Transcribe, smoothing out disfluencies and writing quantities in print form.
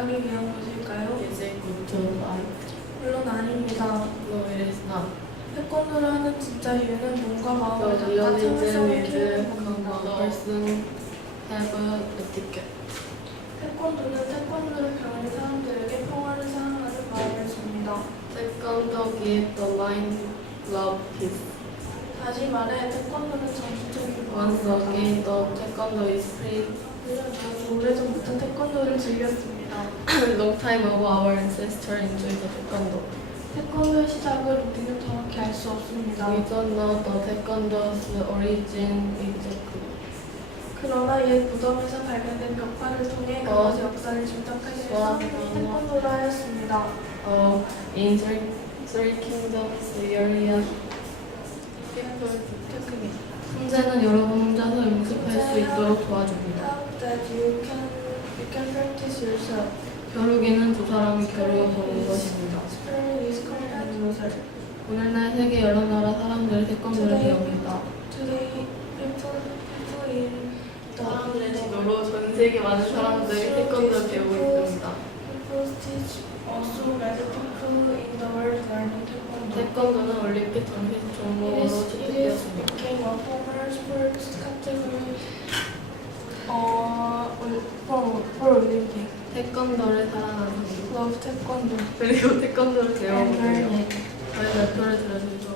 하기 위한 것일까요? Is it good to fight? 물론 아닙니다. No, it is not. 태권도를 하는 진짜 이유는 몸과 마음을 The 닦아 real 참을성을 reason is 키우는 come 겁니다. a person have a etiquette. 태권도는 태권도를 배우는 사람들에게 평화를 사랑하는 마음을 줍니다. Taekwondo give the mind love peace. 다시 말해 태권도는 정신적인 Once 마음입니다. again, the taekwondo is free. 아주 오래전부터 태권도를 즐겼습니다. Long time ago, our ancestors enjoyed the taekwondo. 태권도의 시작을 우리는 정확히 알 수 없습니다. We don't know the taekwondo's origin exactly. 그러나 옛 무덤에서 발견된 벽화를 통해 그것의 역사를 짐작하기 위해서 태권도를 하였습니다. In three kingdoms area, 훈제는 여러분 혼자서 연습할 수 있도록 도와줍니다. That you can practice yourself. 겨루기는 두 사람이 겨루어 보는 것입니다. Sparring is combat loser. 오늘날 세계 여러 나라 사람들이 태권도를 배웁니다. Today, people in 사람들의 지도로 전 세계 많은 사람들이 태권도를 배우고 있습니다. People teach also many people in the world learning taekwondo. 태권도는 올림픽 정식 종목으로 It is 채택되었습니다. became a former sports category for Olympic. 태권도를 사랑하는 Love taekwondo 그리고 태권도를 and 배워보세요. learning. 저희 발표를 들어주셔서